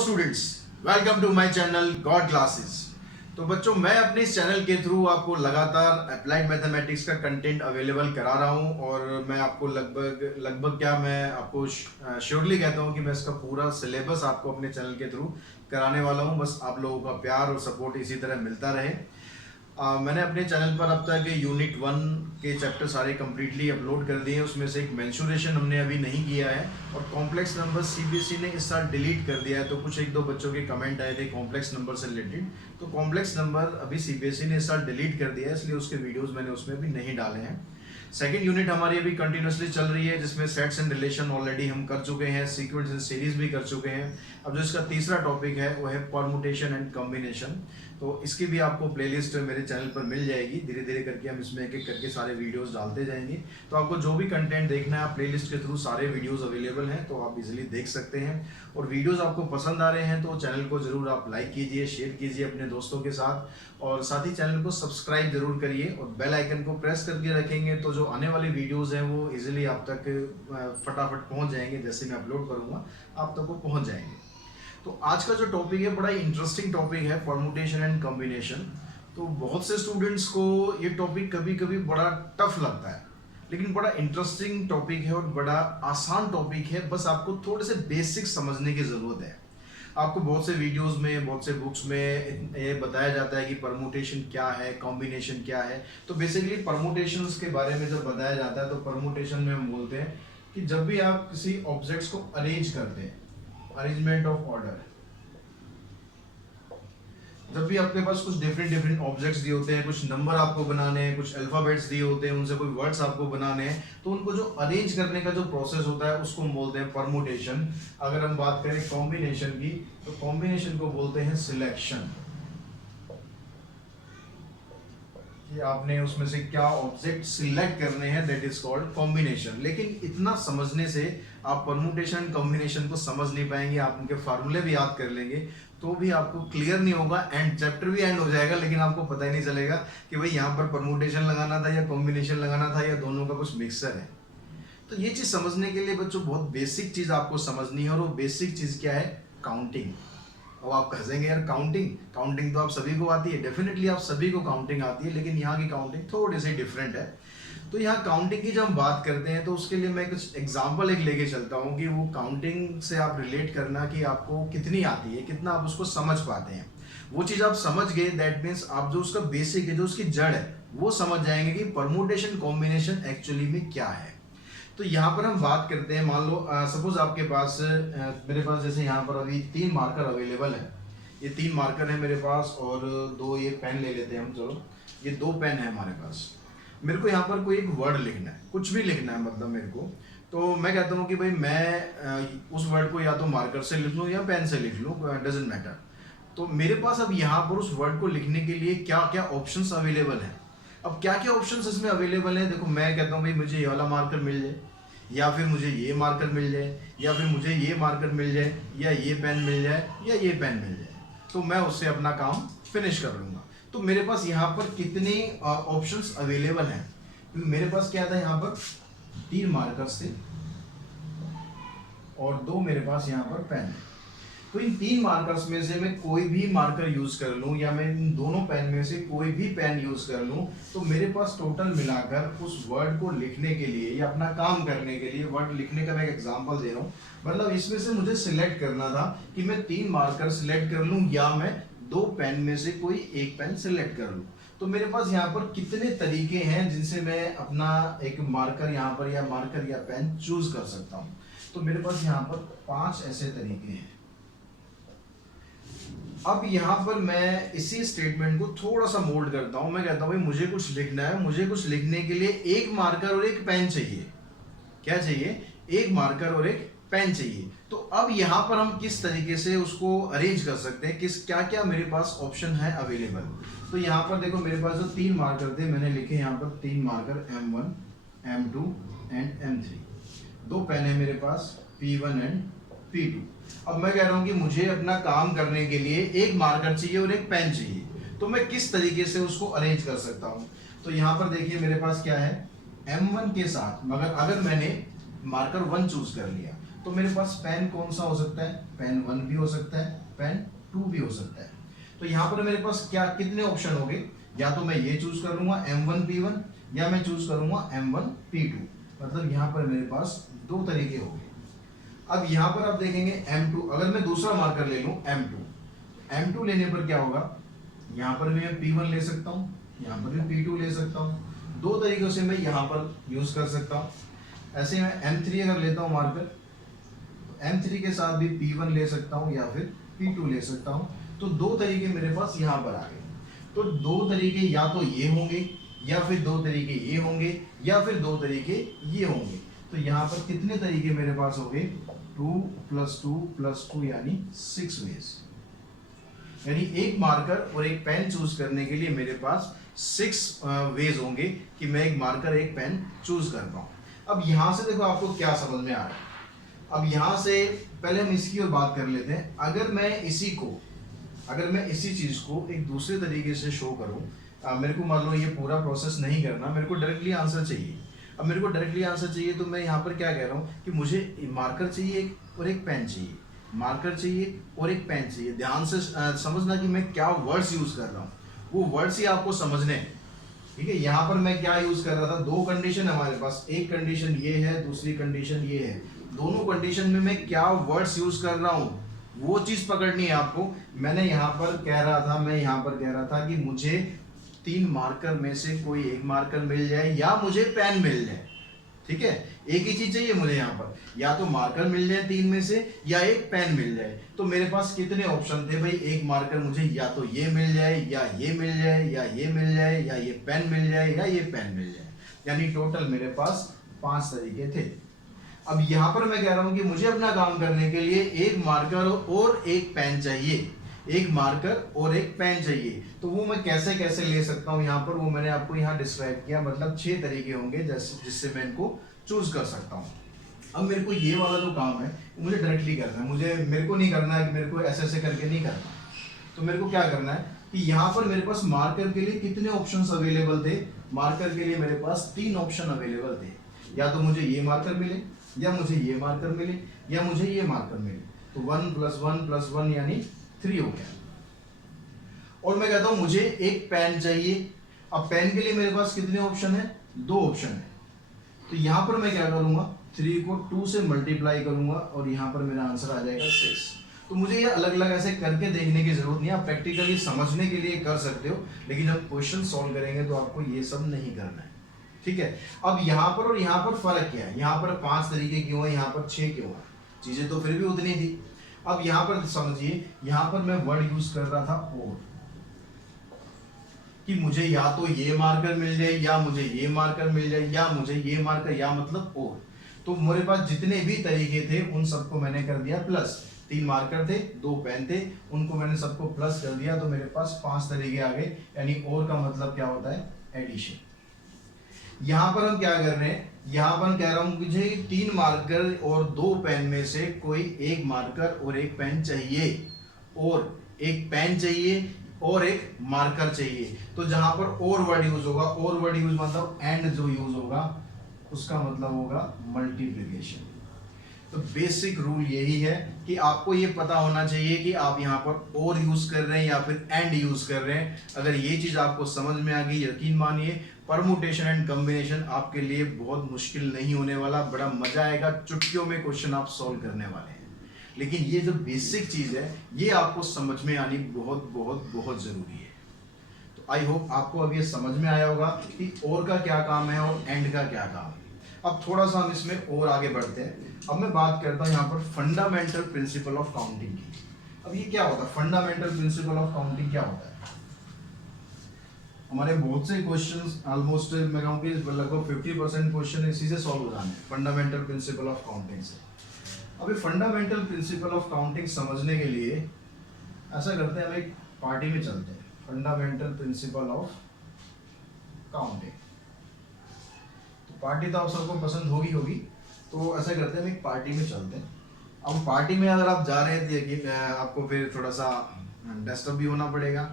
Students, welcome to my channel God classes. तो बच्चों, मैं अपने इस चैनल के थ्रू आपको लगातार अप्लाइड मैथमेटिक्स का कंटेंट अवेलेबल करा रहा हूं और मैं आपको लगभग क्या मैं आपको श्योरली कहता हूं कि मैं इसका पूरा सिलेबस आपको अपने चैनल के थ्रू कराने वाला हूं। बस आप लोगों का प्यार और सपोर्ट इसी तरह मिलता रहे। मैंने अपने चैनल पर अब तक यूनिट 1 के चैप्टर सारे कम्प्लीटली अपलोड कर दिए हैं। उसमें से एक मेंशुरेशन हमने अभी नहीं किया है और कॉम्प्लेक्स नंबर सीबीएसई ने इस साल डिलीट कर दिया है। तो कुछ एक दो बच्चों के कमेंट आए थे कॉम्प्लेक्स नंबर से रिलेटेड, तो कॉम्प्लेक्स नंबर अभी सीबीएसई ने इस साल डिलीट कर दिया है, इसलिए उसके वीडियोज़ मैंने उसमें अभी नहीं डाले हैं। सेकेंड यूनिट हमारी अभी कंटिन्यूसली चल रही है, जिसमें सेट्स एंड रिलेशन ऑलरेडी हम कर चुके हैं, सीक्वेंस एंड सीरीज भी कर चुके हैं। अब जो इसका तीसरा टॉपिक है वो है परमुटेशन एंड कॉम्बिनेशन। तो इसकी भी आपको प्लेलिस्ट मेरे चैनल पर मिल जाएगी। धीरे धीरे करके हम इसमें एक एक करके सारे वीडियोस डालते जाएंगे। तो आपको जो भी कंटेंट देखना है, आप प्लेलिस्ट के थ्रू सारे वीडियोस अवेलेबल हैं, तो आप इजीली देख सकते हैं। और वीडियोस आपको पसंद आ रहे हैं तो चैनल को जरूर आप लाइक कीजिए, शेयर कीजिए अपने दोस्तों के साथ, और साथ ही चैनल को सब्सक्राइब जरूर करिए और बेल आइकन को प्रेस करके रखेंगे तो जो आने वाली वीडियोस हैं वो इजीली आप तक फटाफट पहुंच जाएंगे। जैसे मैं अपलोड करूंगा आप तक वो पहुंच जाएंगे। तो आज का जो टॉपिक है बड़ा इंटरेस्टिंग टॉपिक है, परमुटेशन एंड कॉम्बिनेशन। तो बहुत से स्टूडेंट्स को ये टॉपिक कभी कभी बड़ा टफ लगता है, लेकिन बड़ा इंटरेस्टिंग टॉपिक है और बड़ा आसान टॉपिक है। बस आपको थोड़े से बेसिक समझने की ज़रूरत है। आपको बहुत से वीडियोस में, बहुत से बुक्स में ये बताया जाता है कि परमुटेशन क्या है, कॉम्बिनेशन क्या है। तो बेसिकली परमुटेशंस के बारे में जब बताया जाता है तो परमुटेशन में हम बोलते हैं कि जब भी आप किसी ऑब्जेक्ट्स को अरेंज करते हैं, अरेंजमेंट ऑफ ऑर्डर, जब भी आपके पास कुछ डिफरेंट ऑब्जेक्ट्स दिए होते हैं, कुछ नंबर आपको बनाने हैं, कुछ अल्फाबेट्स दिए होते हैं, उनसे कोई वर्ड्स आपको बनाने हैं, तो उनको जो अरेंज करने का जो प्रोसेस होता है उसको हम बोलते हैं परमुटेशन। अगर हम बात करें कॉम्बिनेशन की तो कॉम्बिनेशन को बोलते हैं सिलेक्शन, कि आपने उसमें से क्या ऑब्जेक्ट सिलेक्ट करने हैं, दैट इज कॉल्ड कॉम्बिनेशन। लेकिन इतना समझने से आप परमुटेशन कॉम्बिनेशन को समझ नहीं पाएंगे। आप उनके फार्मूले भी याद कर लेंगे तो भी आपको क्लियर नहीं होगा, एंड चैप्टर भी एंड हो जाएगा लेकिन आपको पता ही नहीं चलेगा कि भाई यहाँ पर परमुटेशन लगाना था या कॉम्बिनेशन लगाना था या दोनों का कुछ मिक्सर है। तो ये चीज़ समझने के लिए बच्चों बहुत बेसिक चीज़ आपको समझनी है, और वो बेसिक चीज़ क्या है? काउंटिंग। अब आप कहेंगे यार काउंटिंग तो आप सभी को आती है। डेफिनेटली आप सभी को काउंटिंग आती है, लेकिन यहाँ की काउंटिंग थोड़ी सी डिफरेंट है। तो यहाँ काउंटिंग की जब हम बात करते हैं तो उसके लिए मैं कुछ एग्जांपल एक लेके चलता हूँ कि वो काउंटिंग से आप रिलेट करना कि आपको कितनी आती है, कितना आप उसको समझ पाते हैं। वो चीज़ आप समझ गए, दैट मीन्स आप जो उसका बेसिक है, जो उसकी जड़ है, वो समझ जाएंगे कि परमुटेशन कॉम्बिनेशन एक्चुअली में क्या है। तो यहाँ पर हम बात करते हैं, मान लो सपोज आपके पास मेरे पास जैसे यहाँ पर अभी 3 मार्कर अवेलेबल है। ये 3 मार्कर है मेरे पास और 2 ये पेन ले लेते हैं हम। चलो, ये 2 पेन है हमारे पास। मेरे को यहाँ पर कोई एक वर्ड लिखना है, कुछ भी लिखना है मतलब मेरे को। तो मैं कहता हूँ कि भाई मैं उस वर्ड को या तो मार्कर से लिख लूँ या पेन से लिख लूँ, डजेंट मैटर। तो मेरे पास अब यहाँ पर उस वर्ड को लिखने के लिए क्या क्या ऑप्शंस अवेलेबल हैं। अब क्या क्या ऑप्शंस इसमें अवेलेबल हैं, देखो मैं कहता हूँ भाई मुझे ये वाला मार्कर मिल जाए, या फिर मुझे ये मार्कर मिल जाए, या फिर मुझे ये मार्कर मिल जाए, या ये पेन मिल जाए, या ये पेन मिल जाए, तो मैं उससे अपना काम फिनिश कर लूँगा। तो मेरे पास यहाँ पर कितने ऑप्शंस अवेलेबल हैं, क्योंकि मेरे पास क्या था यहाँ पर 3 मार्कर्स थे और 2 मेरे पास यहाँ पर पेन है। तो इन 3 मार्कर्स में से मैं कोई भी मार्कर यूज कर लूँ या मैं इन दोनों पेन में से कोई भी पेन यूज कर लूँ, तो मेरे पास टोटल मिलाकर उस वर्ड को लिखने के लिए या अपना काम करने के लिए, वर्ड लिखने का मैं एक एग्जांपल दे रहा हूँ, मतलब इसमें से मुझे सिलेक्ट करना था कि मैं 3 मार्कर सिलेक्ट कर लूँ या मैं 2 पेन में से कोई एक पेन सिलेक्ट कर लूँ। तो मेरे पास यहाँ पर कितने तरीके हैं जिनसे मैं अपना एक मार्कर यहाँ पर या मार्कर या पेन चूज कर सकता हूँ। तो मेरे पास यहाँ पर 5 ऐसे तरीके हैं। अब यहाँ पर मैं इसी स्टेटमेंट को थोड़ा सा मोल्ड करता हूँ। मैं कहता हूँ भाई मुझे कुछ लिखना है, मुझे कुछ लिखने के लिए एक मार्कर और एक पेन चाहिए। क्या चाहिए? एक मार्कर और एक पेन चाहिए। तो अब यहाँ पर हम किस तरीके से उसको अरेंज कर सकते हैं, किस क्या क्या मेरे पास ऑप्शन है अवेलेबल। तो यहाँ पर देखो मेरे पास जो 3 मार्कर थे मैंने लिखे यहाँ पर 3 marker M1, M2 and M3। 2 pen है मेरे पास P1 एंड P2। अब मैं कह रहा हूँ कि मुझे अपना काम करने के लिए एक मार्कर चाहिए और एक पेन चाहिए, तो मैं किस तरीके से उसको अरेंज कर सकता हूँ। तो यहाँ पर देखिए मेरे पास क्या है, M1 के साथ, मगर अगर मैंने मार्कर 1 चूज कर लिया तो मेरे पास पेन कौन सा हो सकता है, पेन 1 भी हो सकता है, पेन 2 भी हो सकता है। तो यहाँ पर मेरे पास क्या कितने ऑप्शन हो गए, या तो मैं ये चूज कर लूंगा M1 P1 या मैं चूज करूंगा M1 P2, मतलब यहाँ पर मेरे पास दो तरीके हो गए। अब यहाँ पर आप देखेंगे M2, अगर मैं दूसरा मार्कर ले लूं M2 लेने पर क्या होगा, यहाँ पर भी मैं P1 ले सकता हूँ, यहाँ पर भी P2 ले सकता हूँ, दो तरीकों से मैं यहाँ पर यूज कर सकता हूँ। ऐसे मैं M3 अगर लेता हूँ मार्कर, तो M3 के साथ भी P1 ले सकता हूँ या फिर P2 ले सकता हूँ। तो दो तरीके मेरे पास यहाँ पर आ गए। तो दो तरीके या तो ये होंगे, या फिर दो तरीके ये होंगे, या फिर दो तरीके ये होंगे। तो यहाँ पर कितने तरीके मेरे पास हो गए, 2 + 2 + 2 यानी 6 वेज। यानी एक मार्कर और एक पेन चूज करने के लिए मेरे पास 6 वेज होंगे कि मैं एक मार्कर एक पेन चूज कर पाऊँ। अब यहाँ से देखो आपको क्या समझ में आ रहा है। अब यहाँ से पहले हम इसकी और बात कर लेते हैं। अगर मैं इसी चीज को एक दूसरे तरीके से शो करूं, मेरे को मान लो ये पूरा प्रोसेस नहीं करना, मेरे को डायरेक्टली आंसर चाहिए। अब मेरे को डायरेक्टली आंसर चाहिए तो मैं यहाँ पर क्या कह रहा हूँ कि मुझे मार्कर चाहिए और एक पेन चाहिए, मार्कर चाहिए और एक पेन चाहिए। ध्यान से समझना कि मैं क्या वर्ड्स यूज कर रहा हूँ, वो वर्ड्स ही आपको समझने हैं। ठीक है, यहाँ पर मैं क्या यूज कर रहा था, दो कंडीशन हमारे पास, एक कंडीशन ये है, दूसरी कंडीशन ये है। दोनों कंडीशन में मैं क्या वर्ड्स यूज कर रहा हूँ वो चीज पकड़नी है आपको। मैं यहाँ पर कह रहा था कि मुझे 3 मार्कर में से कोई एक मार्कर मिल जाए या मुझे पेन मिल जाए। ठीक है, एक ही चीज चाहिए मुझे यहाँ पर, या तो मार्कर मिल जाए 3 में से या एक पेन मिल जाए। तो मेरे पास कितने ऑप्शन थे भाई, एक मार्कर मुझे या तो ये मिल जाए या ये मिल जाए या ये मिल जाए या ये पेन मिल जाए या ये पेन मिल जाए, यानी टोटल मेरे पास 5 तरीके थे। अब यहाँ पर मैं कह रहा हूँ कि मुझे अपना काम करने के लिए एक मार्कर और एक पेन चाहिए, एक मार्कर और एक पेन चाहिए। तो वो मैं कैसे कैसे ले सकता हूँ, यहाँ पर वो मैंने आपको यहाँ डिस्क्राइब किया, मतलब 6 तरीके होंगे जिससे मैं इनको चूज कर सकता हूँ। अब मेरे को ये वाला जो काम है मुझे डायरेक्टली करना है, मेरे को नहीं करना है कि मेरे को ऐसे ऐसे करके नहीं करना। तो मेरे को क्या करना है कि यहाँ पर मेरे पास मार्कर के लिए कितने ऑप्शंस अवेलेबल थे, मार्कर के लिए मेरे पास 3 ऑप्शन अवेलेबल थे, या तो मुझे ये मार्कर मिले या मुझे ये मार्कर मिले या मुझे ये मार्कर मिले। तो 1 + 1 + 1 यानी 3 हो गया। और मैं कहता हूं मुझे एक पेन चाहिए। अब पेन के लिए मेरे पास कितने ऑप्शन है, 2 ऑप्शन है। तो यहां पर मैं क्या करूंगा, 3 को 2 से मल्टीप्लाई करूंगा और यहां पर मेरा आंसर आ जाएगा 6। तो मुझे ये अलग अलग ऐसे करके देखने की जरूरत नहीं है, आप प्रैक्टिकली समझने के लिए कर सकते हो, लेकिन जब क्वेश्चन सॉल्व करेंगे तो आपको ये सब नहीं करना है। ठीक है, अब यहाँ पर और यहाँ पर फर्क क्या है, यहाँ पर 5 तरीके क्यों है, यहाँ पर 6 क्यों है, चीजें तो फिर भी उतनी थी। अब यहाँ पर समझिए, यहाँ पर मैं वर्ड यूज कर रहा था और, कि मुझे या तो ये मार्कर मिल जाए या मुझे ये मार्कर मिल जाए या मुझे ये मार्कर, या मतलब और। तो मेरे पास जितने भी तरीके थे उन सबको मैंने कर दिया प्लस। 3 मार्कर थे, 2 पेन थे, उनको मैंने सबको प्लस कर दिया, तो मेरे पास 5 तरीके आ गए। यानी और का मतलब क्या होता है, एडिशन। यहाँ पर हम क्या कर रहे हैं, यहाँ पर कह रहा हूं मुझे 3 मार्कर और 2 पेन में से कोई एक मार्कर और एक पेन चाहिए, और एक पेन चाहिए और एक मार्कर चाहिए। तो जहां पर और वर्ड यूज होगा, और वर्ड यूज मतलब एंड जो यूज होगा उसका मतलब होगा मल्टीप्लिकेशन। तो बेसिक रूल यही है कि आपको ये पता होना चाहिए कि आप यहाँ पर और यूज कर रहे हैं या फिर एंड यूज कर रहे हैं। अगर ये चीज आपको समझ में आ गई, यकीन मानिए परमुटेशन एंड कॉम्बिनेशन आपके लिए बहुत मुश्किल नहीं होने वाला, बड़ा मजा आएगा, चुटकियों में क्वेश्चन आप सॉल्व करने वाले हैं। लेकिन ये जो बेसिक चीज है ये आपको समझ में आनी बहुत बहुत बहुत जरूरी है। तो आई होप आपको अब ये समझ में आया होगा कि और का क्या काम है और एंड का क्या काम है। अब थोड़ा सा हम इसमें और आगे बढ़ते हैं। अब मैं बात करता हूं यहाँ पर फंडामेंटल प्रिंसिपल ऑफ काउंटिंग की। अब ये क्या होता है, फंडामेंटल प्रिंसिपल ऑफ काउंटिंग क्या होता है? हमारे बहुत से क्वेश्चंस, ऑलमोस्ट मैं कहूँ कि लगभग 50% क्वेश्चन इसी से सॉल्व हो जाने हैं, फंडामेंटल प्रिंसिपल ऑफ काउंटिंग से। अभी फंडामेंटल प्रिंसिपल ऑफ काउंटिंग समझने के लिए ऐसा करते हैं, हम एक पार्टी में चलते हैं। फंडामेंटल प्रिंसिपल ऑफ काउंटिंग, तो पार्टी तो आप सबको पसंद होगी, तो ऐसा करते हैं हम एक पार्टी में चलते हैं। अब पार्टी में अगर आप जा रहे हैं तो यकीन आपको फिर थोड़ा सा डिस्टर्ब भी होना पड़ेगा।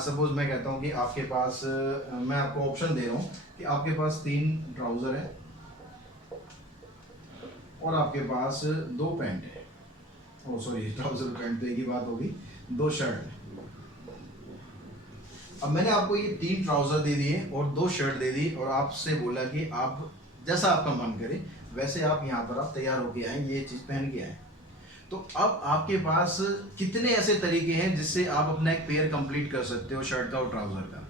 सपोज मैं कहता हूँ कि आपके पास, मैं आपको ऑप्शन दे रहा हूँ कि आपके पास 3 ट्राउजर है और आपके पास 2 पैंट है, ओ सॉरी ट्राउजर पैंट तो एक ही बात होगी, 2 शर्ट है। अब मैंने आपको ये 3 ट्राउजर दे दिए और 2 शर्ट दे दी और आपसे बोला कि आप जैसा आपका मन करे वैसे आप यहाँ पर आप तैयार होके आए, ये चीज़ पहन के आए। तो अब आपके पास कितने ऐसे तरीके हैं जिससे आप अपना एक पेयर कंप्लीट कर सकते हो शर्ट का और ट्राउजर का।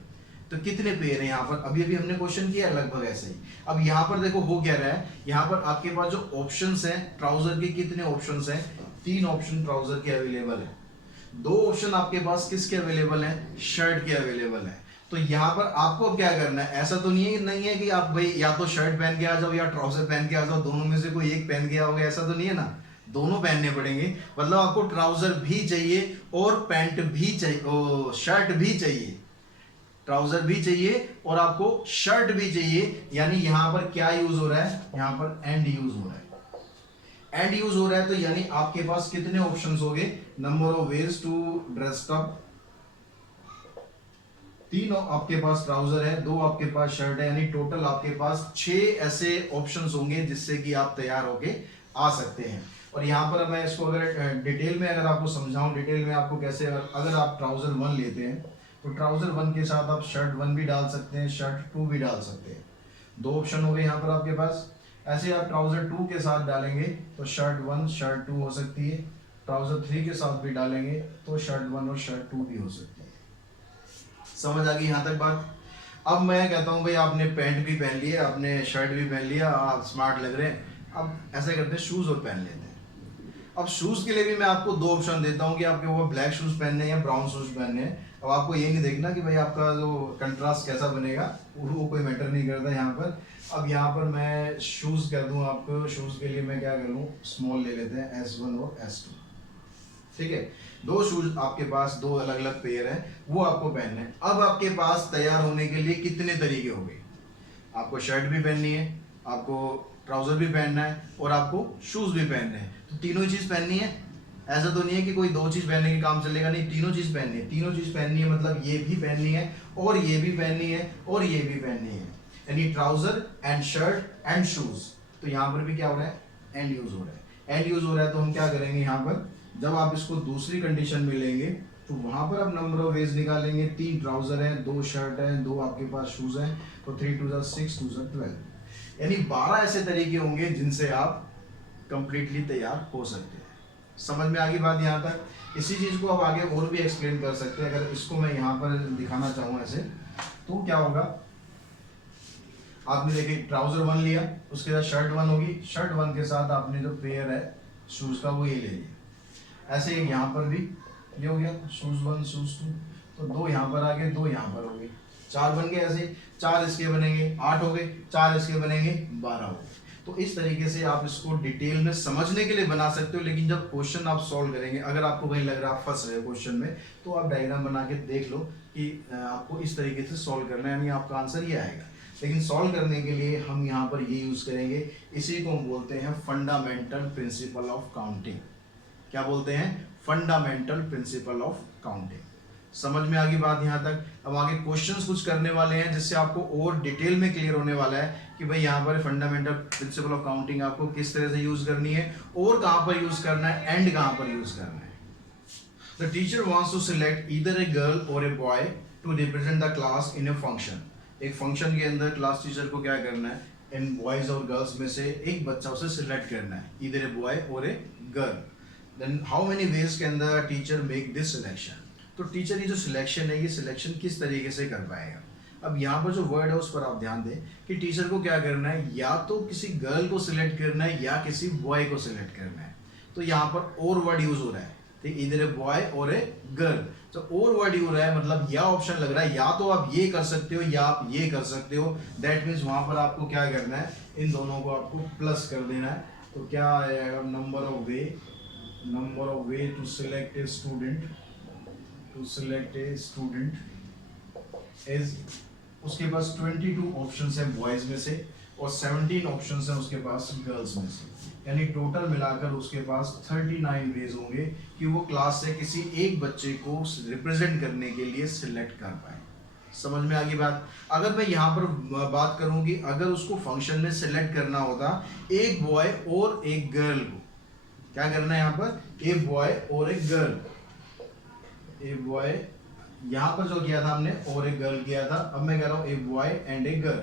तो कितने पेयर हैं यहाँ पर, अभी अभी हमने क्वेश्चन किया लगभग ऐसे ही। अब यहाँ पर देखो हो क्या रहा है, यहाँ पर आपके पास जो ऑप्शंस हैं ट्राउजर के, कितने ऑप्शंस हैं, 3 ऑप्शन ट्राउजर के अवेलेबल है, 2 ऑप्शन आपके पास किसके अवेलेबल हैं, शर्ट के अवेलेबल है। तो यहाँ पर आपको क्या करना है, ऐसा तो नहीं है कि आप भाई या तो शर्ट पहन के आ जाओ या ट्राउजर पहन के आ जाओ, दोनों में से कोई एक पहन के आओगे, ऐसा तो नहीं है ना, दोनों पहनने पड़ेंगे। मतलब आपको ट्राउजर भी चाहिए और पैंट भी चाहिए, शर्ट भी चाहिए, ट्राउजर भी चाहिए और आपको शर्ट भी चाहिए। यानी यहां पर क्या यूज हो रहा है, यहां पर एंड यूज हो रहा है, एंड यूज हो रहा है। तो यानी आपके पास कितने ऑप्शंस हो गए, number of ways to dress up, 3 आपके पास ट्राउजर है, 2 आपके पास शर्ट है, यानी टोटल आपके पास 6 ऐसे ऑप्शंस होंगे जिससे कि आप तैयार होके आ सकते हैं। और यहाँ पर मैं इसको अगर डिटेल में अगर आपको समझाऊं, डिटेल में आपको कैसे, अगर आप ट्राउजर 1 लेते हैं तो ट्राउजर 1 के साथ आप शर्ट 1 भी डाल सकते हैं, शर्ट 2 भी डाल सकते हैं, 2 ऑप्शन हो गए यहाँ पर आपके पास। ऐसे आप ट्राउजर 2 के साथ डालेंगे तो शर्ट 1 शर्ट 2 हो सकती है, ट्राउजर 3 के साथ भी डालेंगे तो शर्ट 1 और शर्ट 2 भी हो सकती है। समझ आ गई यहाँ तक बात। अब मैं कहता हूँ भाई आपने पैंट भी पहन लिया, आपने शर्ट भी पहन लिया, आप स्मार्ट लग रहे हैं, अब ऐसे करते हैं शूज और पहन लेते हैं। अब शूज के लिए भी मैं आपको 2 ऑप्शन देता हूँ कि आपके वो ब्लैक शूज पहनने हैं या ब्राउन शूज पहनने हैं। अब आपको ये नहीं देखना कि भाई आपका जो कंट्रास्ट कैसा बनेगा, वो कोई मैटर नहीं करता यहाँ पर। अब यहाँ पर मैं शूज कह दूँ आपको, शूज के लिए मैं क्या कर लूँ, स्मॉल ले लेते हैं, S1 और S2, ठीक है। 2 शूज आपके पास, 2 अलग अलग पेयर है, वो आपको पहनने हैं। अब आपके पास तैयार होने के लिए कितने तरीके हो गए, आपको शर्ट भी पहननी है, आपको ट्राउजर भी पहनना है और आपको शूज भी पहनने हैं। तो तीनों ही चीज पहननी है, ऐसा तो नहीं है कि कोई 2 चीज पहनने के काम चलेगा, नहीं, तीनों चीज पहननी है, तीनों चीज पहननी है। मतलब ये भी पहननी है और ये भी पहननी है और ये भी पहननी है, यानी trouser and shirt and shoes. तो यहाँ पर भी क्या हो रहा है, एंड यूज हो रहा है, एंड यूज हो रहा है। तो हम क्या करेंगे, यहाँ पर जब आप इसको दूसरी कंडीशन में लेंगे तो वहां पर आप नंबर ऑफ वेज निकालेंगे, 3 ट्राउजर है, 2 शर्ट है, 2 आपके पास शूज है, तो 3 2 6 2 12, यानी 12 ऐसे तरीके होंगे जिनसे आप कंप्लीटली तैयार हो सकते हैं। समझ में आ गई बात यहाँ तक। इसी चीज को आप आगे और भी एक्सप्लेन कर सकते हैं। अगर इसको मैं यहाँ पर दिखाना चाहूँ ऐसे, तो क्या होगा, आपने देखिए ट्राउजर 1 लिया, उसके साथ शर्ट 1 होगी, शर्ट 1 के साथ आपने जो पेयर है शूज का वो ये ले लिया। ऐसे ही यहाँ पर भी ये हो गया, शूज 1 शूज 2, तो 2 यहाँ पर आ गए, 2 यहाँ पर हो गए, 4 बन गए। ऐसे 4 इसके बनेंगे, 8 हो गए, 4 इसके बनेंगे, 12 हो गए। तो इस तरीके से आप इसको डिटेल में समझने के लिए बना सकते हो। लेकिन जब क्वेश्चन आप सॉल्व करेंगे, अगर आपको कहीं लग रहा है आप फंस रहे हो क्वेश्चन में, तो आप डायग्राम बना के देख लो कि आपको इस तरीके से सॉल्व करना है, यानी आपका आंसर ये आएगा। लेकिन सॉल्व करने के लिए हम यहाँ पर ये यूज करेंगे, इसी को हम बोलते हैं फंडामेंटल प्रिंसिपल ऑफ काउंटिंग। क्या बोलते हैं, फंडामेंटल प्रिंसिपल ऑफ काउंटिंग। समझ में आ गई बात यहाँ तक। अब आगे क्वेश्चंस कुछ करने वाले हैं जिससे आपको और डिटेल में क्लियर होने वाला है कि भाई यहाँ पर फंडामेंटल प्रिंसिपल ऑफ काउंटिंग आपको किस तरह से यूज करनी है और कहाँ पर यूज करना है, एंड कहाँ पर यूज करना है। The teacher wants to select either a girl और a boy to represent the class in a function. एक फंक्शन के अंदर क्लास टीचर को क्या करना है, इन बॉयज और गर्ल्स में से एक बच्चा उसे सिलेक्ट करना है, ईदर ए बॉय और a girl. Then how many ways can the teacher make this selection? तो टीचर ये जो सिलेक्शन है, ये सिलेक्शन किस तरीके से कर पाएगा। अब यहाँ पर जो वर्ड है उस पर आप ध्यान दें कि टीचर को क्या करना है, या तो किसी गर्ल को सिलेक्ट करना है या किसी बॉय को सिलेक्ट करना है। तो यहाँ पर और वर्ड यूज हो रहा है, ठीक, इधर ए बॉय और ए गर्ल। तो और वर्ड यूज हो रहा है, मतलब या ऑप्शन लग रहा है, या तो आप ये कर सकते हो या आप ये कर सकते हो। दैट मीन्स वहां पर आपको क्या करना है, इन दोनों को आपको प्लस कर देना है। तो क्या आएगा, number of way to select a student, is, उसके पास 22 ऑप्शंस है बॉयज में से और 17 ऑप्शंस है उसके पास गर्ल्स में से, यानी टोटल मिलाकर उसके पास 39 वेज होंगे कि वो क्लास से किसी एक बच्चे को रिप्रेजेंट करने के लिए सिलेक्ट कर पाए। समझ में आ गई बात। अगर मैं यहाँ पर बात करूं कि अगर उसको फंक्शन में सिलेक्ट करना होता एक बॉय और एक गर्ल को, क्या करना है यहाँ पर, एक बॉय और एक गर्ल, एक बॉय यहाँ पर जो किया था हमने और एक गर्ल किया था, अब मैं कह रहा हूं एक बॉय एंड एक गर्ल,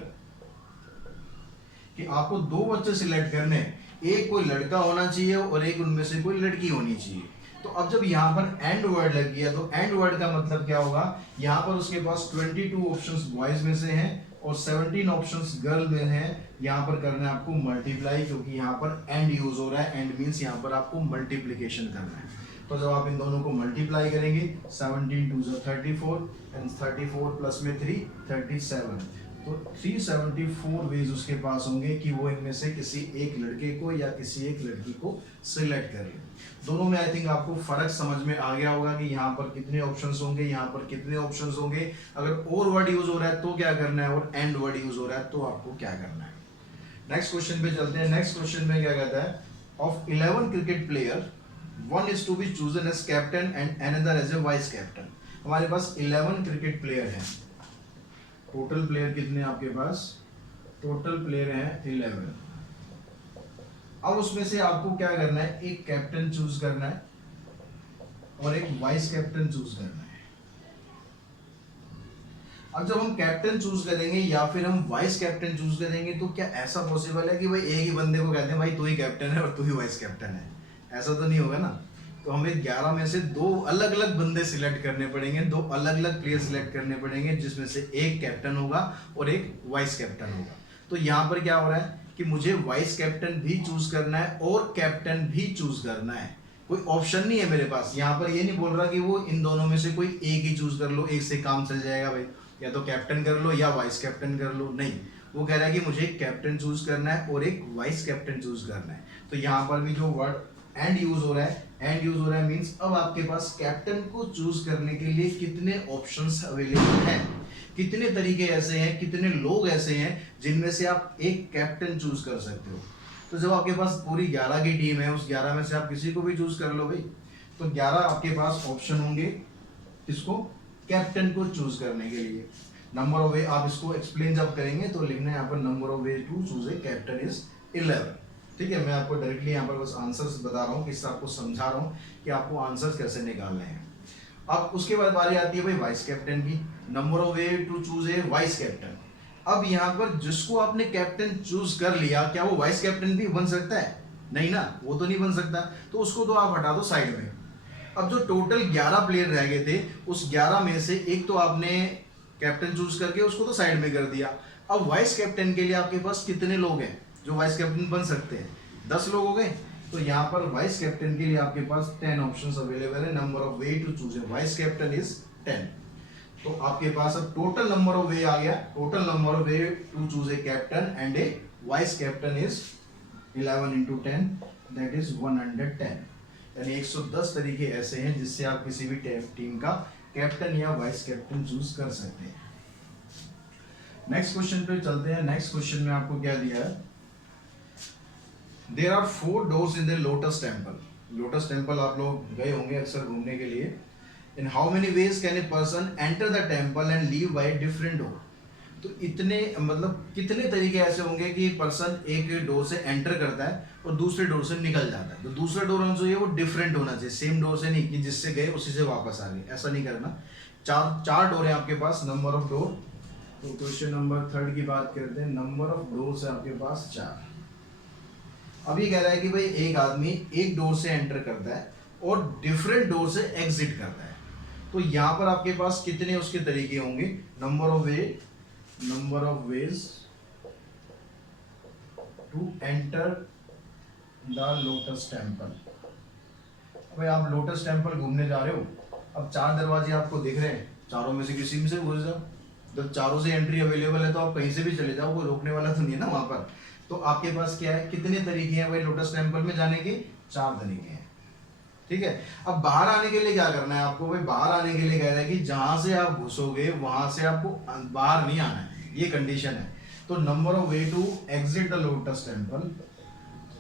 कि आपको दो बच्चे सिलेक्ट करने, एक कोई लड़का होना चाहिए और एक उनमें से कोई लड़की होनी चाहिए। तो अब जब यहाँ पर एंड वर्ड लग गया तो एंड वर्ड का मतलब क्या होगा, यहाँ पर उसके पास 22 ऑप्शंस बॉयज में से हैं और 17 ऑप्शंस गर्ल में हैं। यहाँ पर करना है आपको मल्टीप्लाई, क्योंकि यहाँ पर एंड यूज हो रहा है, एंड मीन्स यहाँ पर आपको मल्टीप्लीकेशन करना है। तो जब आप इन दोनों को मल्टीप्लाई करेंगे 17 2 34 एंड 34 प्लस में 3 37, तो 374 वेज उसके पास होंगे कि वो इनमें से किसी एक लड़के को या किसी एक लड़की को सिलेक्ट कर ले। दोनों में आई थिंक आपको फर्क समझ में आ गया होगा कि यहाँ पर कितने ऑप्शंस होंगे, यहाँ पर कितने ऑप्शंस होंगे। अगर और वर्ड यूज हो रहा है तो क्या करना है, और एंड वर्ड यूज हो रहा है तो आपको क्या करना है। नेक्स्ट क्वेश्चन पे चलते हैं। नेक्स्ट क्वेश्चन में क्या कहता है, of 11 cricket player one is to be chosen as captain and another as a vice captain. हमारे पास 11 क्रिकेट प्लेयर हैं। टोटल प्लेयर कितने आपके पास, टोटल प्लेयर हैं 11। अब उसमें से आपको क्या करना है, एक कैप्टन चूज करना है और एक वाइस कैप्टन चूज करना है। अब जब हम कैप्टन चूज करेंगे या फिर हम वाइस कैप्टन चूज करेंगे तो क्या ऐसा पॉसिबल है कि भाई एक ही बंदे को कहते हैं भाई तू ही कैप्टन है और तू ही वाइस कैप्टन है, ऐसा तो नहीं होगा ना। तो हमें 11 में से दो अलग अलग बंदे सिलेक्ट करने पड़ेंगे, दो अलग अलग प्लेयर सिलेक्ट करने पड़ेंगे, जिसमें से एक कैप्टन होगा और एक वाइस कैप्टन होगा। तो यहाँ पर क्या हो रहा है कि मुझे वाइस कैप्टन भी चूज करना है और कैप्टन भी चूज करना है। कोई ऑप्शन नहीं है मेरे पास, यहाँ पर ये नहीं बोल रहा कि वो इन दोनों में से कोई एक ही चूज कर लो, एक से काम चल जाएगा भाई, या तो कैप्टन कर लो या वाइस कैप्टन कर लो, नहीं। वो कह रहा है कि मुझे एक कैप्टन चूज करना है और एक वाइस कैप्टन चूज करना है। तो यहाँ पर भी जो वर्ड एंड यूज हो रहा है, एंड यूज हो रहा है मींस अब आपके पास कैप्टन को चूज करने के लिए कितने ऑप्शंस अवेलेबल हैं, कितने तरीके ऐसे हैं, कितने लोग ऐसे हैं जिनमें से आप एक कैप्टन चूज कर सकते हो। तो जब आपके पास पूरी 11 की टीम है, उस 11 में से आप किसी को भी चूज कर लो भाई, तो 11 आपके पास ऑप्शन होंगे इसको कैप्टन को चूज करने के लिए। नंबर ऑफ वे आप इसको एक्सप्लेन जब करेंगे तो लिखना है यहाँ पर number of way to choose a captain is 11। ठीक है, मैं आपको डायरेक्टली यहाँ पर बस आंसर्स बता रहा हूँ, किससे आपको समझा रहा हूँ कि आपको आंसर्स कैसे निकालने हैं। अब उसके बाद बारी आती है भाई वाइस कैप्टन की। Number of way to choose a vice captain. अब यहाँ पर जिसको आपने कैप्टन चूज कर लिया, क्या वो वाइस कैप्टन भी बन सकता है? नहीं ना, वो तो नहीं बन सकता, तो उसको तो आप हटा दो साइड में। अब जो टोटल 11 प्लेयर रह गए थे, उस 11 में से एक तो आपने कैप्टन चूज करके उसको तो साइड में कर दिया। अब वाइस कैप्टन के लिए आपके पास कितने लोग हैं जो वाइस कैप्टन बन सकते हैं? 10 लोग हो गए। तो यहाँ पर वाइस कैप्टन के लिए आपके पास 10 ऑप्शंस अवेलेबल है। Number of way to choose a vice captain is 10। तो आपके पास अब टोटल नंबर ऑफ वे आ गया। Total number of way to choose a captain and a vice captain is 11 into 10 that is 110। यानी 110 तरीके ऐसे हैं जिससे आप किसी भी टीम का कैप्टन या वाइस कैप्टन चूज कर सकते हैं। नेक्स्ट क्वेश्चन पे चलते हैं। नेक्स्ट क्वेश्चन में आपको क्या दिया है, there are 4 doors in the lotus temple. Lotus temple आप लोग गए होंगे अक्सर घूमने के लिए। In how many ways can a person enter the temple and leave by different door. तो इतने मतलब कितने तरीके ऐसे होंगे कि पर्सन एक डोर से एंटर करता है और दूसरे डोर से निकल जाता है। तो दूसरा डोर होना चाहिए वो डिफरेंट होना चाहिए, सेम डोर से नहीं कि जिससे गए उसी से वापस आ गए, ऐसा नहीं करना। चार डोर है आपके पास, नंबर ऑफ डोर। तो क्वेश्चन नंबर 3 की बात करते हैं। नंबर ऑफ डोर है आपके पास 4। अब ये कह रहा है कि भाई एक आदमी एक डोर से एंटर करता है और डिफरेंट डोर से एग्जिट करता है। तो यहाँ पर आपके पास कितने उसके तरीके होंगे? Number of ways to enter the lotus temple. भाई आप लोटस टेम्पल घूमने जा रहे हो, अब 4 दरवाजे आपको दिख रहे हैं, चारों में से किसी में से घुस जाओ। जब चारों से एंट्री अवेलेबल है तो आप कहीं से भी चले जाओ, कोई रोकने वाला तो नहीं है ना वहां पर। तो आपके पास क्या है, कितने तरीके हैं भाई लोटस टेम्पल में जाने के? 4 तरीके हैं। ठीक है, अब बाहर आने के लिए क्या करना है आपको? भाई बाहर आने के लिए कह रहा है कि जहां से आप घुसोगे वहां से आपको बाहर नहीं आना है, ये कंडीशन है। तो number of way to exit the lotus temple.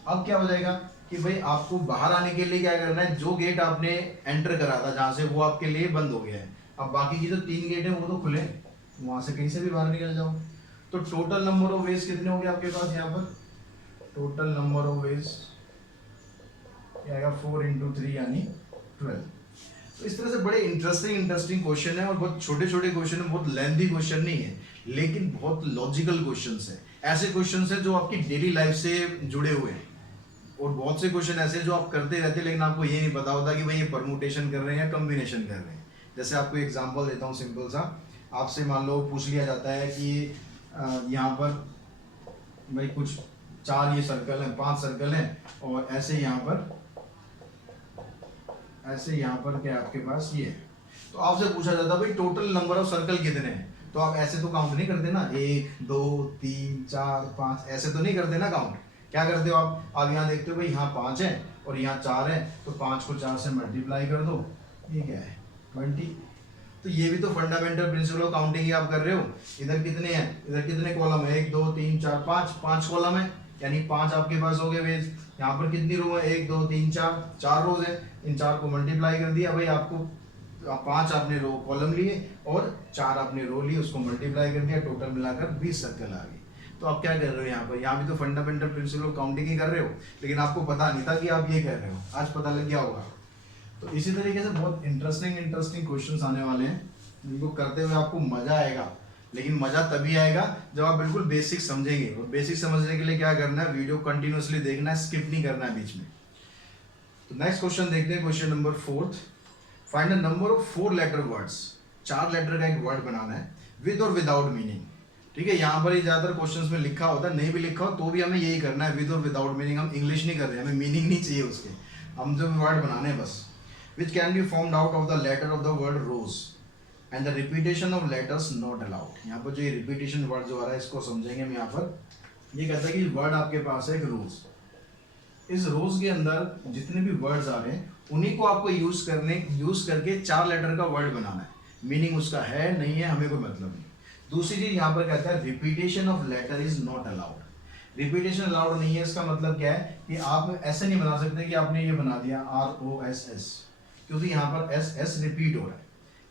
अब क्या हो जाएगा कि भाई आपको बाहर आने के लिए क्या करना है, जो गेट आपने एंटर करा था जहां से, वो आपके लिए बंद हो गया है। अब बाकी की जो 3 गेट है वो तो खुले, वहां से कहीं से भी बाहर निकल जाओ। तो टोटल नंबर ऑफ वेज कितने होंगे आपके पास यहाँ पर? टोटल नंबर ऑफ वेज आएगा 4 × 3 यानी 12। तो इस तरह से बड़े इंटरेस्टिंग क्वेश्चन है, और बहुत छोटे छोटे क्वेश्चन है, बहुत लेंथी क्वेश्चन नहीं है, लेकिन बहुत लॉजिकल क्वेश्चंस है। ऐसे क्वेश्चंस है जो आपकी डेली लाइफ से जुड़े हुए हैं, और बहुत से क्वेश्चन ऐसे जो आप करते रहते हैं लेकिन आपको ये नहीं पता होता कि भाई ये परमुटेशन कर रहे हैं या कम्बिनेशन कर रहे हैं। जैसे आपको एग्जांपल देता हूँ सिंपल सा, आपसे मान लो पूछ लिया जाता है कि यहाँ पर भाई कुछ 4 ये सर्कल हैं, 5 सर्कल हैं, और ऐसे यहाँ पर क्या आपके पास ये है। तो आपसे पूछा जाता है भाई टोटल नंबर ऑफ सर्कल कितने हैं, तो आप ऐसे तो काउंट नहीं करते ना, 1 2 3 4 5 ऐसे तो नहीं करते ना काउंट। क्या करते हो आप यहाँ देखते हो भाई यहाँ 5 है और यहाँ 4 है, तो 5 को 4 से मल्टीप्लाई कर दो, ये क्या है 20। तो ये भी तो फंडामेंटल प्रिंसिपल ऑफ काउंटिंग ही आप कर रहे हो। इधर कितने हैं, इधर कितने कॉलम है, 1 2 3 4 5 कॉलम है, यानी 5 आपके पास हो गए वेज। यहाँ पर कितनी रो है, 1 2 3 4 रोज है, इन 4 को मल्टीप्लाई कर दिया भाई, आपको 5 आपने रो कॉलम लिए और 4 आपने रो लिए, उसको मल्टीप्लाई कर दिया, टोटल मिलाकर 20 सर्कल आ गई। तो आप क्या कर रहे हो यहाँ पर, यहाँ भी तो फंडामेंटल प्रिंसिपल ऑफ काउंटिंग ही कर रहे हो, लेकिन आपको पता नहीं था कि आप ये कर रहे हो, आज पता लग गया होगा। तो इसी तरीके से बहुत इंटरेस्टिंग क्वेश्चंस आने वाले हैं, जिनको करते हुए आपको मजा आएगा, लेकिन मजा तभी आएगा जब आप बिल्कुल बेसिक समझेंगे। और बेसिक समझने के लिए क्या करना है, वीडियो कंटिन्यूअसली देखना है, स्किप नहीं करना है बीच में। तो नेक्स्ट क्वेश्चन देखते हैं, question number 4। Find the number of 4 letter words. 4 letter का एक वर्ड बनाना है विद और विदाउट मीनिंग। ठीक है, यहाँ पर ही ज्यादातर क्वेश्चंस में लिखा होता है, नहीं भी लिखा हो तो भी हमें यही करना है, विद और विदाउट मीनिंग। हम इंग्लिश नहीं कर रहे, हमें मीनिंग नहीं चाहिए उसके, हम जो वर्ड बनाने हैं बस। Which can be formed out of the letter of the word rose and the repetition of letters not allowed. यहाँ पर जो ये रिपीटेशन वर्ड जो आ रहा है इसको समझेंगे हम। यहाँ पर ये कहता है कि वर्ड आपके पास है एक रोज, इस रोज के अंदर जितने भी वर्ड्स आ रहे हैं उन्हीं को आपको यूज करके 4 लेटर का वर्ड बनाना है। मीनिंग उसका है नहीं है हमें कोई मतलब नहीं। दूसरी चीज यहाँ पर कहता है repetition of letter is not allowed. Repetition allowed नहीं है, इसका मतलब क्या है कि आप ऐसे नहीं बना सकते कि आपने ये बना दिया ROSS, क्योंकि यहाँ पर SS रिपीट हो रहा है,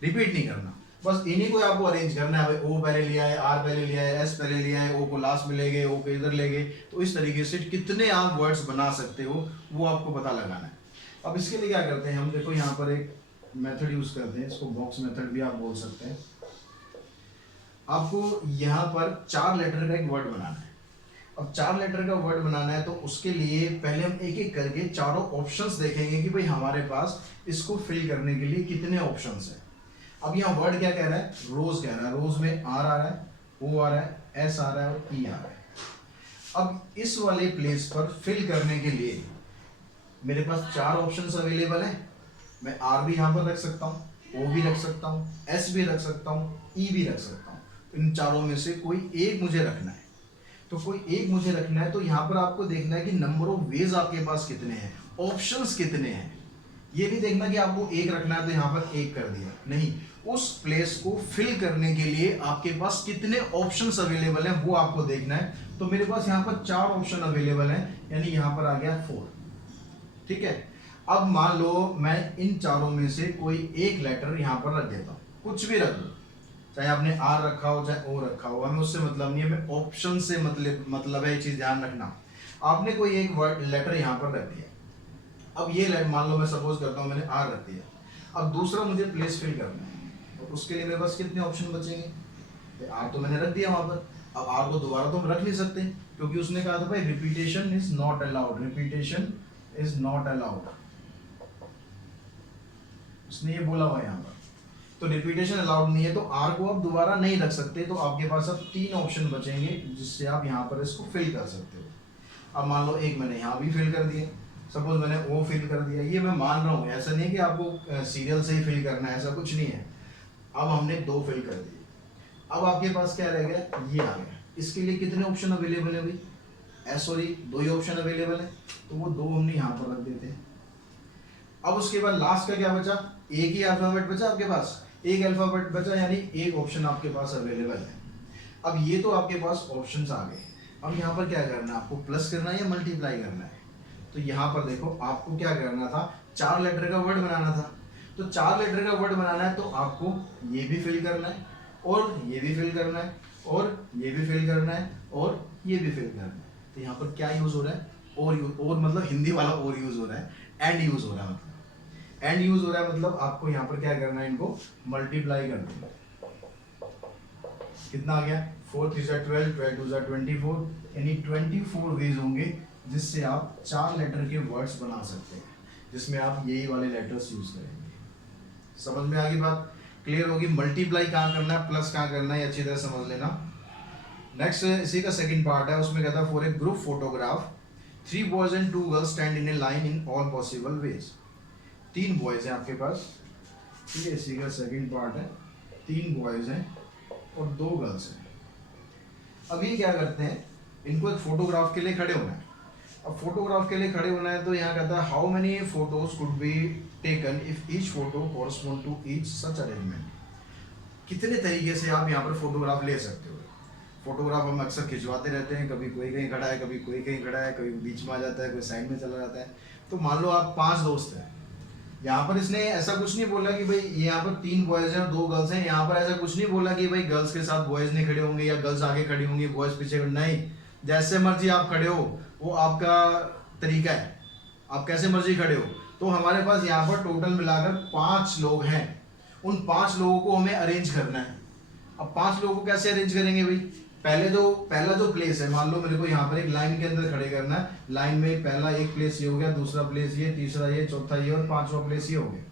रिपीट नहीं करना, बस इन्हीं को आपको अरेंज करना है। भाई O पहले लिया है, R पहले लिया है, S पहले लिया है, O को लास्ट में ले गए, O को इधर ले गए। तो इस तरीके से कितने आप वर्ड्स बना सकते हो वो आपको पता लगाना है। अब इसके लिए क्या करते हैं हम, देखो यहाँ पर एक मेथड यूज करते हैं, इसको बॉक्स मेथड भी आप बोल सकते हैं। आपको यहाँ पर 4 लेटर का एक वर्ड बनाना है। अब 4 लेटर का वर्ड बनाना है तो उसके लिए पहले हम एक एक करके चारों ऑप्शंस देखेंगे कि भाई हमारे पास इसको फिल करने के लिए कितने ऑप्शंस हैं। अब यहाँ वर्ड क्या कह रहा है, रोज कह रहा है, रोज में R आ रहा है, O आ रहा है, S आ रहा है और E आ रहा है। अब इस वाले प्लेस पर फिल करने के लिए मेरे पास 4 ऑप्शंस अवेलेबल हैं। मैं R भी यहाँ पर रख सकता हूँ, O भी रख सकता हूँ, S भी रख सकता हूँ, E भी रख सकता हूँ। इन चारों में से कोई एक मुझे रखना है। तो कोई एक मुझे रखना है तो यहाँ पर आपको देखना है कि नंबर ऑफ वेज आपके पास कितने हैं, ऑप्शंस कितने हैं। ये नहीं देखना कि आपको एक रखना है तो यहाँ पर एक कर दिया, नहीं, उस प्लेस को फिल करने के लिए आपके पास कितने ऑप्शंस अवेलेबल हैं वो आपको देखना है। तो मेरे पास यहाँ पर 4 ऑप्शन अवेलेबल हैं, यानी यहाँ पर आ गया 4। ठीक है, अब मान लो मैं इन चारों में से कोई एक लेटर यहाँ पर रख देता हूँ, कुछ भी रख दो, चाहे आपने R रखा हो चाहे O रखा हो, हमें उससे मतलब नहीं है, हमें ऑप्शन से मतलब है। ये चीज ध्यान रखना, आपने कोई एक वर्ड लेटर यहाँ पर रख दिया। अब ये मान लो मैं सपोज करता हूँ मैंने R रख दिया, अब दूसरा मुझे प्लेस फिल करना है, और उसके लिए मेरे पास कितने ऑप्शन बचेंगे, R तो मैंने रख दिया वहां पर। अब R को दोबारा तो हम रख नहीं सकते, क्योंकि उसने कहा था भाई repetition is not allowed, repetition is not allowed, उसने ये बोला हुआ यहाँ पर। तो रिपीटेशन अलाउड नहीं है, तो R को आप दोबारा नहीं रख सकते। तो आपके पास अब 3 ऑप्शन बचेंगे जिससे आप यहाँ पर इसको फिल कर सकते हो। अब मान लो एक मैंने यहाँ भी फिल कर दिया, सपोज मैंने O फिल कर दिया, ये मैं मान रहा हूँ, ऐसा नहीं है कि आपको सीरियल से ही फिल करना है, ऐसा कुछ नहीं है। अब हमने 2 फिल कर दिए, अब आपके पास क्या रह गया, ये आ गया। इसके लिए कितने ऑप्शन अवेलेबल है भाई, सॉरी 2 ही ऑप्शन अवेलेबल है, तो वो 2 हमने यहाँ पर रख देते हैं। अब उसके बाद लास्ट का क्या बचा, एक ही अल्फाबेट बचा आपके पास, एक अल्फाबेट बचा, यानी एक ऑप्शन आपके पास अवेलेबल है। अब ये तो आपके पास ऑप्शंस आ गए। अब यहाँ पर क्या करना है, आपको प्लस करना है या मल्टीप्लाई करना है। तो यहाँ पर देखो आपको क्या करना था, 4 लेटर का वर्ड बनाना था। तो 4 लेटर का वर्ड बनाना है तो आपको ये भी फिल करना है और ये भी फिल करना है, और ये भी फिल करना है, और ये भी फिल करना है। तो यहाँ पर क्या यूज हो रहा है, और मतलब हिंदी वाला और यूज हो रहा है, एंड यूज हो रहा है, मतलब एंड यूज हो रहा है, मतलब आपको यहाँ पर क्या करना है, इनको मल्टीप्लाई कर देना। कितना आ गया, 4 3 12, 12 2 24, यानी 24 वेज होंगे जिससे आप 4 लेटर के वर्ड्स बना सकते हैं, जिसमें आप यही वाले लेटर्स यूज करेंगे। समझ में आ गई बात, क्लियर होगी। मल्टीप्लाई कहाँ करना है, प्लस कहाँ करना है, अच्छी तरह समझ लेना। नेक्स्ट इसी का सेकंड पार्ट है, उसमें कहता है for a group photograph 3 boys and 2 girls stand in A line in all possible ways. 3 boys हैं आपके पास, ठीक है, इसी का सेकंड पार्ट है। 3 बॉयज हैं और 2 गर्ल्स हैं। अब ये क्या करते हैं, इनको एक फोटोग्राफ के लिए खड़े होना है। अब फोटोग्राफ के लिए खड़े होना है तो यहाँ कहता है how many photos could be taken if each photo correspond to each such arrangement. कितने तरीके से आप यहाँ पर फोटोग्राफ ले सकते हो। फोटोग्राफ हम अक्सर खिंचवाते रहते हैं, कभी कोई कहीं खड़ा है, कभी कोई कहीं खड़ा है, कभी बीच में आ जाता है, कोई साइड में चला जाता है। तो मान लो आप 5 दोस्त हैं, यहाँ पर इसने ऐसा कुछ नहीं बोला कि भाई यहाँ पर 3 बॉयज हैं और 2 गर्ल्स हैं। यहाँ पर ऐसा कुछ नहीं बोला कि भाई गर्ल्स के साथ बॉयज नहीं खड़े होंगे या गर्ल्स आगे खड़ी होंगी बॉयज पीछे, नहीं। जैसे मर्जी आप खड़े हो, वो आपका तरीका है, आप कैसे मर्जी खड़े हो। तो हमारे पास यहाँ पर टोटल मिलाकर 5 लोग हैं, उन 5 लोगों को हमें अरेंज करना है। अब 5 लोगों को कैसे अरेंज करेंगे भाई, पहला जो प्लेस है, मान लो मेरे को यहाँ पर एक लाइन के अंदर खड़े करना है। लाइन में पहला एक प्लेस ये हो गया, दूसरा प्लेस ये, तीसरा ये, चौथा ये और 5वां प्लेस ये हो गया।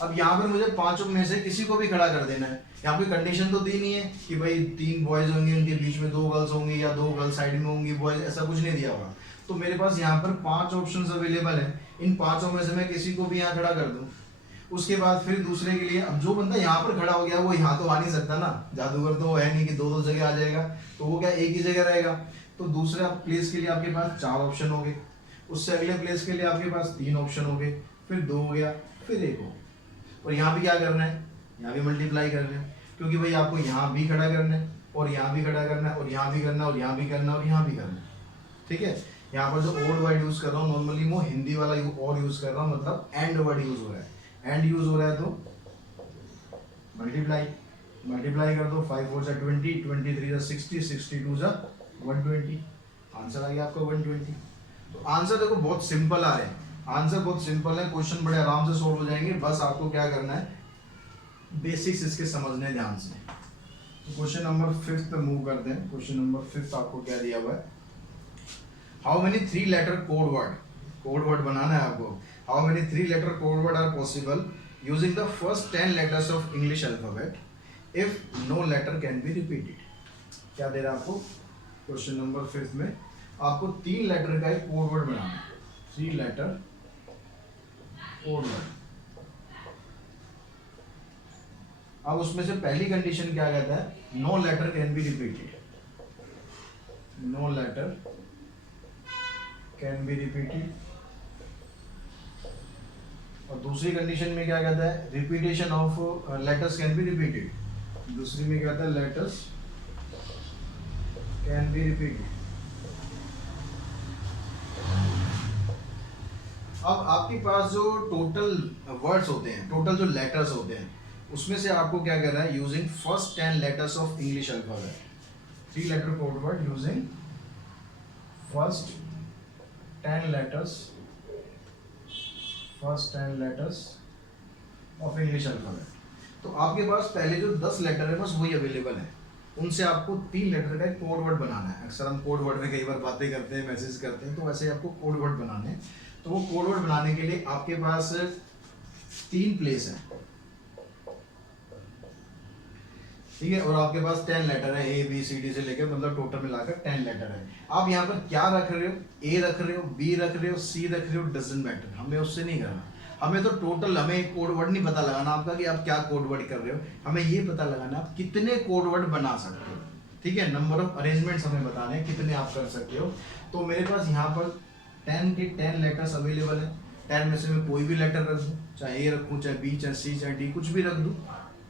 अब यहाँ पर मुझे 5 में से किसी को भी खड़ा कर देना है। यहाँ पे कंडीशन तो दी नहीं है कि भाई 3 बॉयज होंगे, उनके बीच में 2 गर्ल्स होंगी या 2 गर्ल्स साइड में होंगी बॉयज, ऐसा कुछ नहीं दिया हुआ। तो मेरे पास यहाँ पर 5 ऑप्शंस अवेलेबल है, इन 5 में से मैं किसी को भी यहाँ खड़ा कर दूँ। उसके बाद फिर दूसरे के लिए, अब जो बंदा यहाँ पर खड़ा हो गया वो यहाँ तो आ नहीं सकता ना, जादूगर तो है नहीं कि 2-2 जगह आ जाएगा, तो वो क्या एक ही जगह रहेगा। तो दूसरे प्लेस के लिए आपके पास 4 ऑप्शन हो गए, उससे अगले प्लेस के लिए आपके पास 3 ऑप्शन हो गए, फिर 2 हो गया, फिर 1 हो। और यहाँ भी क्या करना है, यहाँ भी मल्टीप्लाई करना है, क्योंकि भाई आपको यहाँ भी खड़ा करना है और यहाँ भी खड़ा करना है और यहाँ भी करना है और यहाँ भी करना है और यहाँ भी करना है, ठीक है। यहाँ पर जो ओड वर्ड यूज कर रहा हूँ नॉर्मली वो हिंदी वाला और यूज कर रहा हूँ, मतलब एंड वर्ड यूज हो रहा है। एंड यूज हो रहा है तो मल्टीप्लाई कर दो, 5 4 20, 23 60, 62 120, आंसर आ गया आपका 120। तो आंसर देखो बहुत सिंपल आ रहे हैं, आंसर बहुत सिंपल है, क्वेश्चन बड़े आराम से सोल्व हो जाएंगे। बस आपको क्या करना है, बेसिक्स इसके समझने ध्यान से। तो क्वेश्चन नंबर 5 पे मूव करते हैं। क्वेश्चन नंबर 5 आपको क्या दिया हुआ है, how many 3 letter code word बनाना है आपको। How many 3 letter code word are possible using the first 10 letters of English alphabet if no letter can be repeated. क्या दे रहा है आपको, क्वेश्चन नंबर 5 में आपको 3 लेटर का एक कोड वर्ड बनाना है, 3 लेटर कोड वर्ड। अब उसमें से पहली कंडीशन क्या कहता है, no letter can be repeated, no letter can be repeated. और दूसरी कंडीशन में क्या कहता है, repetition of letters can be repeated. दूसरी में कहता है लेटर्स कैन बी रिपीटेड। अब आपके पास जो टोटल वर्ड्स होते हैं, टोटल जो लेटर्स होते हैं, उसमें से आपको क्या कर रहा है, using first 10 letters of English alphabet, 3 letter code word using first 10 letters of English alphabet. तो आपके पास पहले जो 10 लेटर है बस वही अवेलेबल है, उनसे आपको 3 लेटर का एक कोड वर्ड बनाना है। अक्सर हम कोड वर्ड में कई बार बातें करते हैं, मैसेज करते हैं, तो वैसे आपको कोड वर्ड बनाने हैं। तो वो कोड वर्ड बनाने के लिए आपके पास 3 प्लेस है, ठीक है, और आपके पास 10 लेटर है, ए बी सी डी से लेकर मतलब टोटल मिलाकर 10 लेटर है। आप यहाँ पर क्या रख रहे हो, ए रख रहे हो, बी रख रहे हो, सी रख रहे हो, डजंट मैटर, हमें उससे नहीं करना। हमें तो टोटल, हमें कोड वर्ड नहीं पता लगाना आपका कि आप क्या कोड वर्ड कर रहे हो, हमें ये पता लगाना आप कितने कोड वर्ड बना सकते हो, ठीक है। नंबर ऑफ अरेंजमेंट्स हमें बताने हैं कितने आप कर सकते हो। तो मेरे पास यहाँ पर 10 के 10 लेटर्स अवेलेबल है। 10 में से मैं कोई भी लेटर रख दूँ, चाहे ए रखूँ, चाहे बी, चाहे सी, चाहे डी, कुछ भी रख दूँ,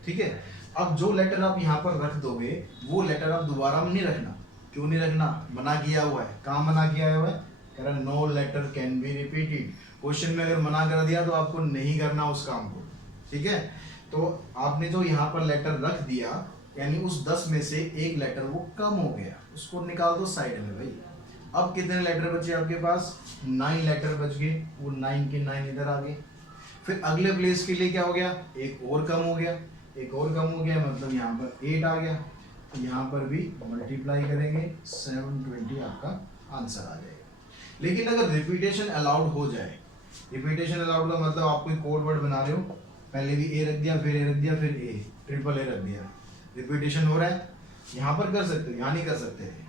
ठीक है। अब जो लेटर आप यहाँ पर रख दोगे वो लेटर आप दोबारा नहीं रखना। क्यों नहीं रखना, मना किया हुआ है। कहाँ मना किया हुआ है, कह रहा no letter can be repeated. Question में अगर मना कर दिया तो आपको नहीं करना उस काम को, ठीक है। तो आपने जो यहाँ पर लेटर रख दिया, यानी उस 10 में से एक लेटर वो कम हो गया, उसको निकाल दो साइड में भाई। अब कितने लेटर बचे आपके पास? 9 लेटर बच गए, वो 9 के 9 इधर आ गए। फिर अगले प्लेस के लिए क्या हो गया? एक और कम हो गया, एक और कम हो गया, मतलब यहाँ पर 8 आ गया। तो यहाँ पर भी मल्टीप्लाई करेंगे, 720 आपका आंसर आ जाएगा। लेकिन अगर रिपीटेशन अलाउड हो जाए, रिपीटेशन अलाउड का मतलब आप कोई कोड वर्ड बना रहे हो, पहले भी ए रख दिया, फिर ए रख दिया, फिर ए ट्रिपल ए रख दिया, रिपीटेशन हो रहा है, यहाँ पर कर सकते हो, यहाँ नहीं कर सकते थे।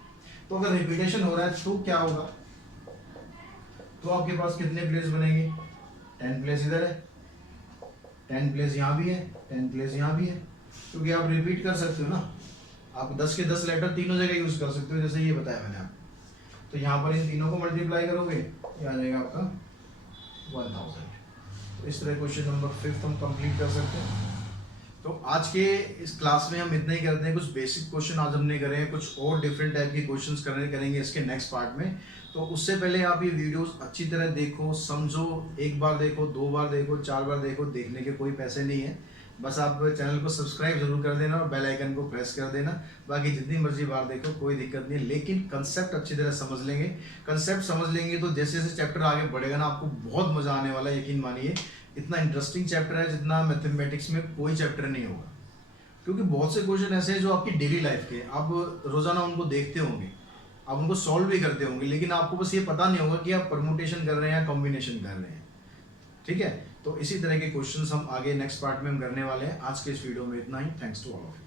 तो अगर रिपीटेशन हो रहा है तो क्या होगा? तो आपके पास कितने प्लेस बनेंगे? 10 प्लेस इधर है, 10 प्लेस यहाँ भी है, 10 प्लेस यहाँ भी है, क्योंकि आप रिपीट कर सकते हो ना। आप 10 के 10 लेटर तीनों जगह यूज कर सकते हो, जैसे ये बताया मैंने आपको। तो यहाँ पर इन तीनों को मल्टीप्लाई करोगे, ये आ जाएगा आपका 1000। तो इस तरह क्वेश्चन नंबर 5 हम कंप्लीट कर सकते हैं। तो आज के इस क्लास में हम इतना ही करते हैं। कुछ बेसिक क्वेश्चन आज हमने करे हैं, कुछ और डिफरेंट टाइप के क्वेश्चंस करेंगे इसके नेक्स्ट पार्ट में। तो उससे पहले आप ये वीडियोस अच्छी तरह देखो, समझो, एक बार देखो, 2 बार देखो, 4 बार देखो, देखने के कोई पैसे नहीं है। बस आप चैनल को सब्सक्राइब जरूर कर देना और बेल आइकन को प्रेस कर देना। बाकी जितनी मर्जी बार देखो कोई दिक्कत नहीं है, लेकिन कंसेप्ट अच्छी तरह समझ लेंगे। कंसेप्ट समझ लेंगे तो जैसे जैसे चैप्टर आगे बढ़ेगा ना, आपको बहुत मजा आने वाला है, यकीन मानिए। इतना इंटरेस्टिंग चैप्टर है जितना मैथमेटिक्स में कोई चैप्टर नहीं होगा, क्योंकि बहुत से क्वेश्चन ऐसे हैं जो आपकी डेली लाइफ के, आप रोजाना उनको देखते होंगे, आप उनको सॉल्व भी करते होंगे, लेकिन आपको बस ये पता नहीं होगा कि आप परमुटेशन कर रहे हैं या कॉम्बिनेशन कर रहे हैं। ठीक है, तो इसी तरह के क्वेश्चंस हम आगे नेक्स्ट पार्ट में हम करने वाले हैं। आज के इस वीडियो में इतना ही। Thanks to all of you.